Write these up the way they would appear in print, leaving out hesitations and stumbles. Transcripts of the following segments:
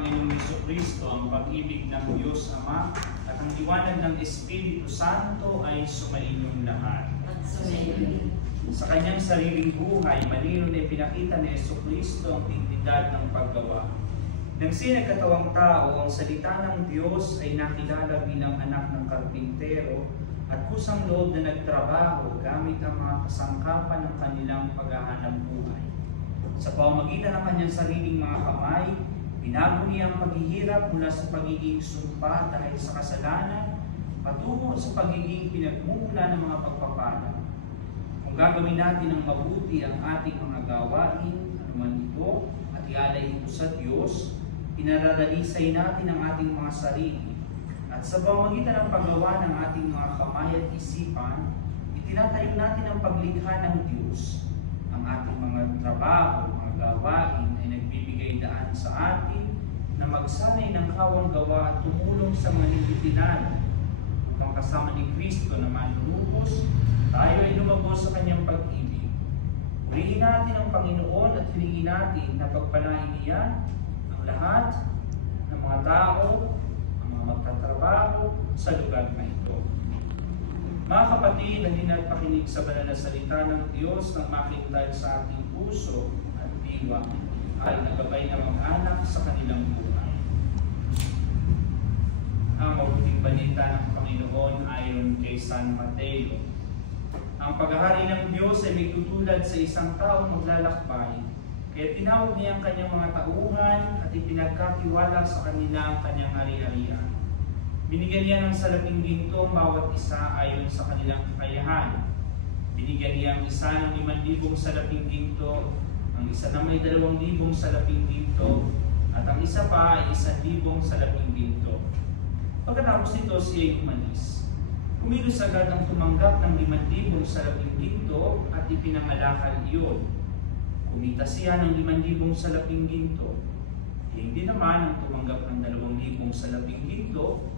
Panginoong Jesucristo, ang pag-ibig ng Diyos Ama at ang liwanag ng Espiritu Santo ay sumainyong lahat. Sa kanyang sariling buhay, malino na ipinakita ni Jesucristo ang dignidad ng paggawa. Nang siya nagkatawang tao, ang salita ng Diyos ay nakilala bilang anak ng karpintero at kusang loob na nagtrabaho gamit ang mga kasangkapan ng kanilang paghahanap buhay. Sa pamamagitan ng kanyang sariling mga kamay, binago niya ang paghihirap mula sa pagiging sumpa dahil sa kasalanan patungo sa pagiging pinagmumula ng mga pagpapala. Kung gagawin natin ng mabuti ang ating mga gawain, anuman ito, at ialay ito sa Diyos, pinararalisay natin ang ating mga sarili. At sa pamamagitan ng paggawa ng ating mga kamay at isipan, itinatayo natin ang paglikha ng Diyos. Ang ating mga trabaho, mga gawain ay nagbibigay daan sa atin na magsanay ng kawang gawa at tumulong sa manitinan. Upang kasama ni Kristo na manlulubos, tayo ay lumabos sa kanyang pag-ibig. Purihin natin ang Panginoon at hilingin natin na pagpalain niya ang lahat ng mga tao, magtatrabaho sa lugar na ito. Mga kapatid, hindi natin pakinig sa banal na salita ng Diyos nang makintay sa ating puso at diwa ay nagabay na mag-anak sa kanilang buhay. Ang mabuting balita ng Panginoon ayon kay San Mateo. Ang paghahari ng Diyos ay may tutulad sa isang taong maglalakbay. Kaya tinawag niya ang kanyang mga tauhan at ipinagkatiwala sa kanila ang kanyang ari-arian. Binigyan niya ng salaping ginto bawat isa ayon sa kanilang kakayahan. Binigyan niya ang isa ng 5,000 salaping ginto, ang isa na may 2,000 salaping ginto, at ang isa pa ay 1,000 salaping ginto. Pagkatapos nito siya ay umalis. Kumilos agad ang tumanggap ng 5,000 salaping ginto at ipinangalakal iyon. Kumita siya ng 5,000 salaping ginto. Hindi naman ang tumanggap ng 2,000 salaping ginto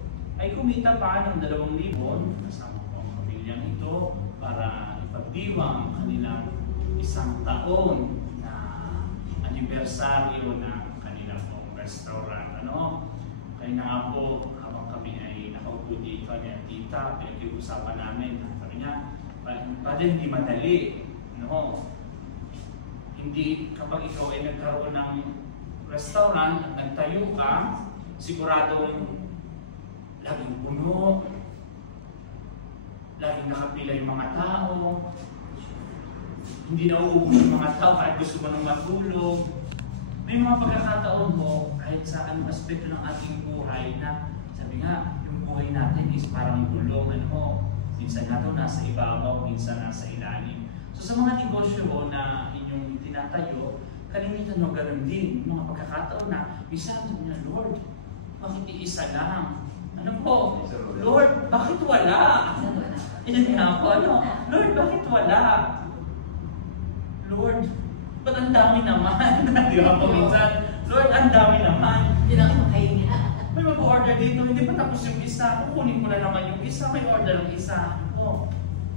ay kumita pa ng 2,000 kasama po ang pamilyang ito para ipagdiwang ang kanilang isang taon na anibersaryo ng kanilang restaurant. Kaya na nga po, habang kami ay nakaupo dito niya, tita, pinag-iusapan namin. Sabi niya, pwede hindi madali. Hindi kapag ikaw ay nagkaroon ng restaurant at nagtayo ka, siguradong laging puno, laging nakapila yung mga tao, hindi nauubos yung mga tao kahit gusto mo nang matulog. May mga pagkakataon mo kahit sa anong aspeto ng ating buhay na sabi nga, yung buhay natin is parang gulong, minsan nga ito nasa ibabaw, minsan nasa ilalim. So sa mga negosyo na inyong tinatayo, kalimitan mo ganun din, mga pagkakataon na isa niya, Lord, bakit iisa lang? Lord, bakit wala? Yan nga po, Lord, bakit wala? Lord, ba't ang dami naman? Di ba po minsan? Lord, ang dami naman. Hindi na ako makahinga. May mag-order dito, hindi pa tapos yung isa. Kukunin ko na naman yung isa, may order ang isa.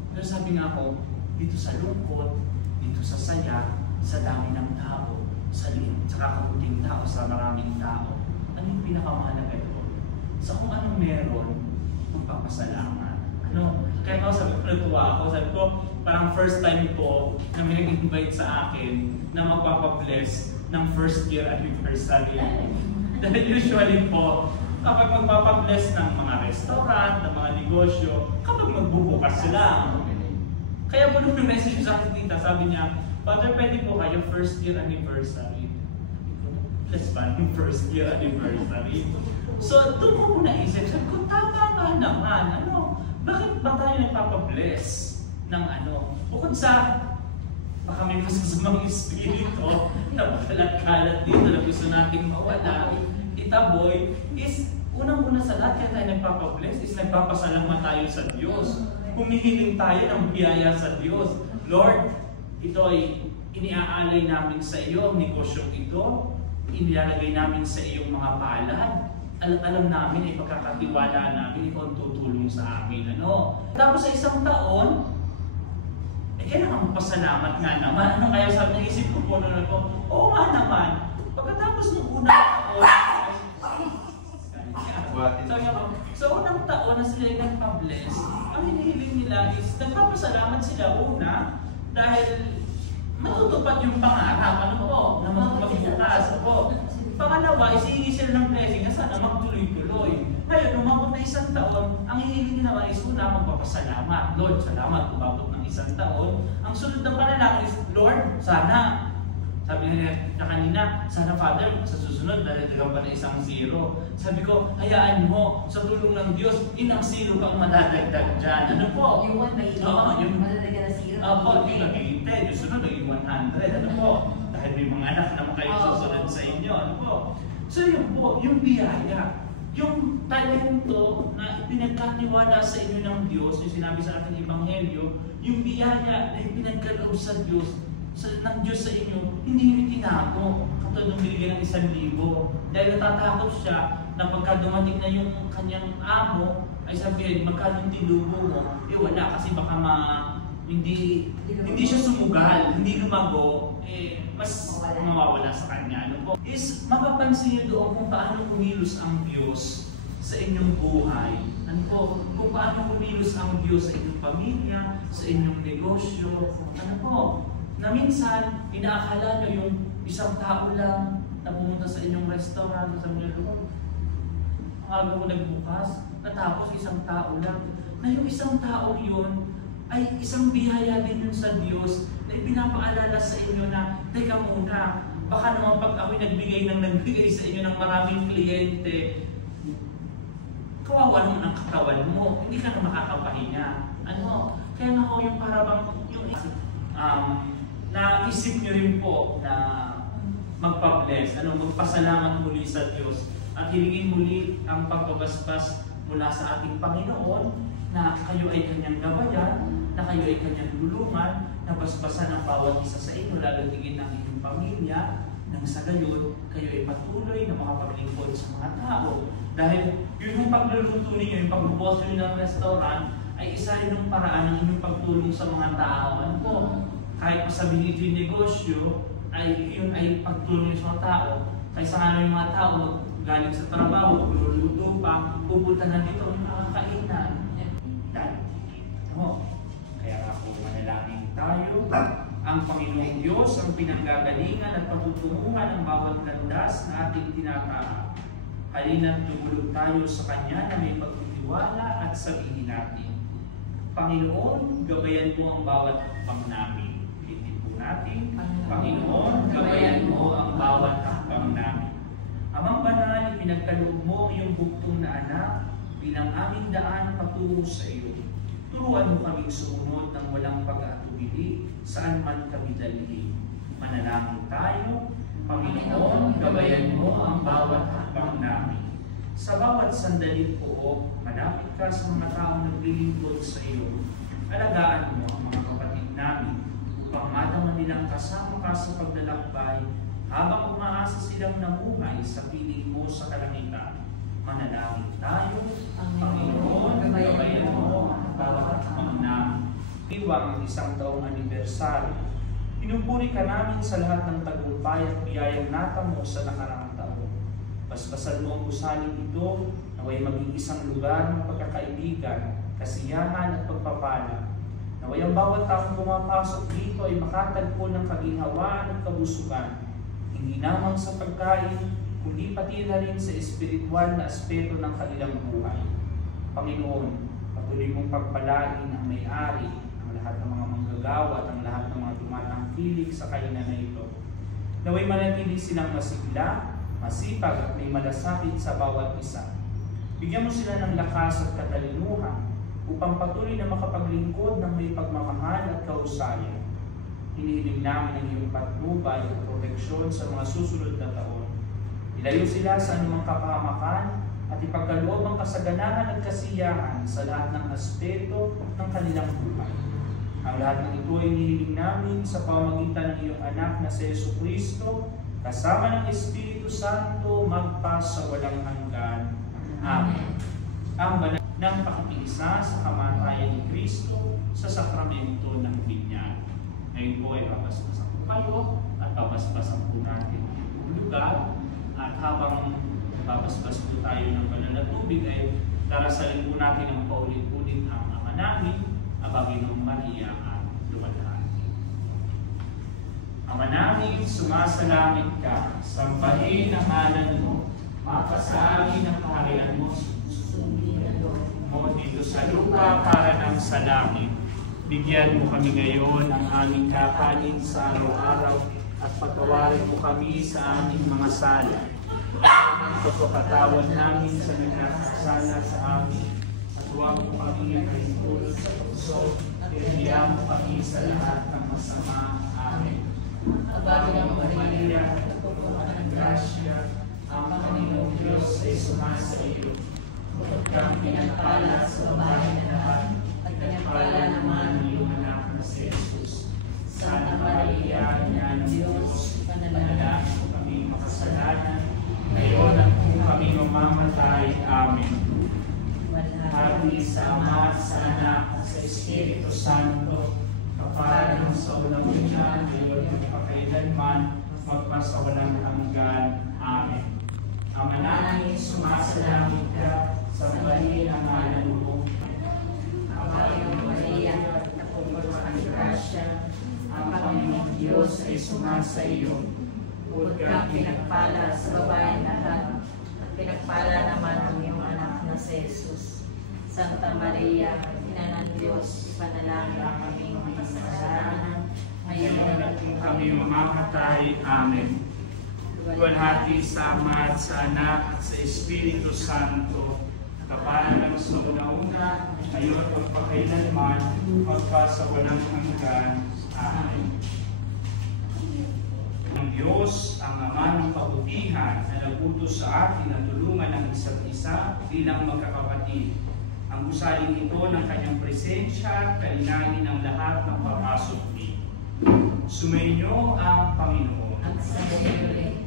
Pero sabi nga ako, dito sa lungkot, dito sa saya, sa dami ng tao, sa kakakunting tao, sa maraming tao, ano yung pinakamahalaga doon? Sa kung anong meron, magpapasalamat. Kaya ako sabi ko, natuwa ako. Sabi ko, parang first time ko na may nag-invite sa akin na magpapabless ng first year anniversary. Dahil usually po, kapag magpapabless ng mga restaurant, ng mga negosyo, kapag magbubukas sila. Kaya po nung message sa akin dito, sabi niya, Father, pwede po kayo first year anniversary. Bless ba yung first year anniversary? So, doon ko muna isip, sabi ko, tama nga naman, bakit ba tayo nagpapabless ng bukod sa, baka may masasamang espiritu na pakalat-kalat dito na gusto natin mawala, itaboy, is unang-una sa lahat kaya tayo nagpapabless, is nagpapasalamat tayo sa Diyos. Humihiling tayo ng biyaya sa Diyos. Lord, ito ay iniaalay namin sa iyo, ang negosyong ito, inilalagay namin sa iyong mga palad. Alam namin ay pagkakatiwala namin, ikaw ang tutulong sa amin. Tapos sa isang taon, kailangan magpasalamat nga naman. Kaya sabi, naisip ko po na oo nga naman. Pagkatapos ng unang taon, sila ay nagpa-bless, ang hinihiling nila is nagpapasalamat sila una dahil matutupad yung pangarap, ano po, na magbukas po. Pangalawa, isihingi sila ng blessing na sana magtuloy-tuloy. Ngayon, umabot na isang taon, ang hihiling naman is una magpapasalamat. Lord, salamat, umabot ng isang taon. Ang sunod na panalangin is, Lord, sana, sabi niya kanina, sana Father, sa susunod, dahil pa na isang zero. Sabi ko, hayaan mo, sa tulong ng Diyos, inang zero kang madadagdag dyan. Ano po? Yung 1 by 8, madadagdag na zero. Opo, yung nag-iintay, yung sunod, yung 100. Ano po? Dahil may mga anak naman kayo susunod sa inyo. Ano po? So yun po, yung biyaya, yung talento na pinagkatiwala sa inyo ng Diyos, yung sinabi sa ating Ebanghelyo, yung biyaya na pinagkaloob sa Diyos, ng Diyos sa inyo, hindi nyo tinago. Katulad nung binigyan ng 1,000. Dahil natatakot siya na pagka dumating na yung kanyang amo, ay sabihin, magkano tinubo mo? Eh wala, kasi baka hindi siya sumugal, hindi lumago, mas mawawala sa kanya. Ano po? Is mapapansin niyo doon kung paano kumilos ang Diyos sa inyong buhay. Ano po? Kung paano kumilos ang Diyos sa inyong pamilya, sa inyong negosyo. Ano po? Na minsan, inaakala nyo yung isang tao lang na pumunta sa inyong restaurant, sabi nyo, ang aga ko nagbukas, natapos isang tao lang. Na yung isang tao yun, ay isang biyaya din yun sa Diyos na ipinapaalala sa inyo na, teka muna, baka naman pag ako'y nagbigay sa inyo ng maraming kliyente, kawawa naman ang katawan mo, hindi ka na makakapahinga. Ano? Kaya nga ho yung parabang, yung naisip nyo rin po na magpa-bless, magpasalamat muli sa Diyos at hilingin muli ang pagbabasbas mula sa ating Panginoon na kayo ay kanyang gabayan, na kayo ay kanyang tulungan, na basbasan ang bawat isa sa inyo, lalatigin ang inyong pamilya, nang sa gayon, kayo ay patuloy na makapaglingkod sa mga tao. Dahil yun yung pagluluto ninyo, yung pagbubukas nyo ng restaurant, ay isa rin ng paraan ng inyong pagtulong sa mga tao. Ano po? Kahit masabihin ito yung negosyo, ay yun ay pagtulong sa mga tao. Kaysa nga yung mga tao, galing sa trabaho, luluto pa, pupunta na dito ang mga kainan. Kaya nga po manalangin tayo. Ang Panginoong Diyos ang pinanggagalingan at patutunguhan ng bawat landas na ating tinatahak. Halina't tumulog tayo sa Kanya na may pagtitiwala at sabihin natin, Panginoon, gabayan mo ang bawat hakbang namin. Hindi po natin, Panginoon, gabayan mo ang bawat hakbang namin. Amang banal, pinagkaloob mo ang iyong buktong na anak bilang aming daan patungo sa iyo. Turuan mo kaming sumunod ng walang pag-aatubili saan man kami dalhin. Manalangin tayo, Panginoon, gabayan mo ang bawat hakbang namin. Sa bawat sandaling po, malapit ka sa mga taong naglilingkod sa iyo. Alagaan mo ang mga kapatid namin upang madama nilang kasama ka sa paglalakbay habang umaasa silang namuhay sa piling mo sa kalangitan. Manalangin tayo, Panginoon, gabayan mo ang bawat hakbang namin. Iwang isang taong anibersaryo. Pinupuri ka namin sa lahat ng tagumpay at biyayang natamo sa nakaraang taon. Basbasan mo ang gusaling ito naway maging isang lugar ng pagkakaibigan, kasiyahan at pagpapala. Naway ang bawat taong pumapasok dito ay makatagpo ng kaginhawaan at kabusugan, hindi lamang sa pagkain, kundi pati na rin sa espiritual na aspeto ng kanilang buhay. Panginoon, patuloy mong pagpalain ang may-ari, ang lahat ng mga manggagawa at ang lahat ng mga tumatangkilik sa kainan na ito. Naway manatili silang masigla, masipag at may malasakit sa bawat isa. Bigyan mo sila ng lakas at katalinuhan upang patuloy na makapaglingkod ng may pagmamahal at kahusayan. Hinihiling namin ang iyong patnubay at proteksyon sa mga susunod na taon. Ilayo sila sa anumang kapahamakan at ipagkaloob ang kasaganahan at kasiyahan sa lahat ng aspeto ng kanilang buhay. Ang lahat ng ito ay hinihiling namin sa pamamagitan ng iyong anak na si Jesucristo, kasama ng Espiritu Santo, magpa sa walang hanggan. Amen. Ang banal ng pakikiisa sa kamatayan ni Kristo sa sakramento ng binyag. Ngayon po ay babasbasan po kayo at babasbasan po natin ang lugar. At habang babasbas po tayo ng banal na tubig ay Darasalin po natin ang paulit-ulit ang Ama namin, ang Panginoong Maria at luwalhati. Ama namin, sumasalangit ka, sambahin ang ngalan mo, mapasaamin ang kaharian mo, mo dito sa lupa para ng sa langit. Bigyan mo kami ngayon ng aming kakanin sa araw-araw at patawarin mo kami sa aming mga sala. Pagpapatawad namin sa nagkakasala sa amin at huwag mo kami maitulog sa puso, pinagyan mo kami sa lahat ng masama. Amen. Pagbago ng Maria, napupuno ng grasya, ang Panginoong Diyos ay sumasa iyo. Bukod kang pinagpala sa babae na lahat, at pinagpala naman ang iyong anak na si Jesus. Santa Maria, Ina ng Diyos, panalangin mo kami makasalanan, ngayon at kung kami mamamatay. Amen. Hati sa Ama, sa Anak, at sa Espiritu Santo, kaparan sa unang-una, ngayon at pakailanman, magpasawalang hanggan. Amen. Ama namin, sumasalangit ka, sambahin ang ngalan mo. Ama ng Maria, napupuno ng grasya, ang Panginoong Diyos ay sumasa iyo. Bukod kang pinagpala sa babae lahat, at pinagpala naman ang iyong anak na si Jesus. Santa Maria, Ina ng Diyos, ipanalangin kaming makasalanan, ngayon at kung kami mamamatay. Amen. Luwalhati sa Ama at sa Anak at sa Espiritu Santo, kapanan sa una-una, ngayon at pagpakailanman, magpasawalang hanggan. Amen. Ang Diyos, ang Ama ng kabutihan, na nagutos sa atin na tulungan ang isa't isa bilang magkakapatid. Ang gusaling ito ng kanyang presensya at kalinain ang lahat ng papasok dito. Sumainyo ang Panginoon. At sa Diyos.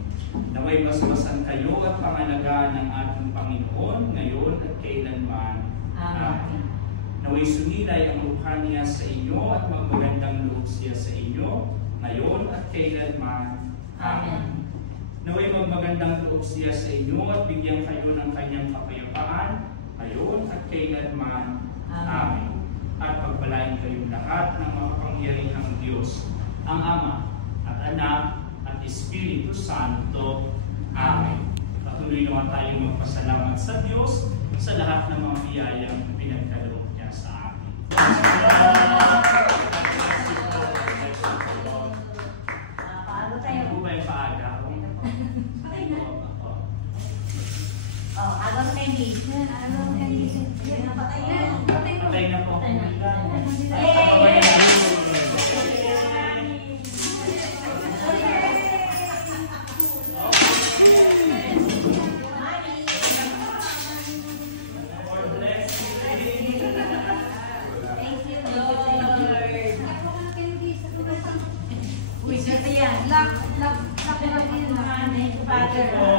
Naway masmasan kayo at pangalagaan ng ating Panginoon ngayon at kailanman. Amen. Naway sumilay ang mukha niya sa inyo at magmagandang loob siya sa inyo ngayon at kailanman. Amen. Naway magmagandang loob siya sa inyo at bigyan kayo ng kanyang kapayapaan ngayon at kailanman. Amen. At pagpalain kayong lahat ng makapangyarihang Diyos, ang Ama at Anak at Espiritu Santo. Amen. Patuloy naman tayong magpasalamat sa Diyos sa lahat ng mga biyayang pinagkaloob niya sa atin. Paano tayo? Ano ba yung paaga? Patay na. Oh, agam candy. Agam candy. Patay na. Patay na po. Uy, sir, yan. Lock na din. Father.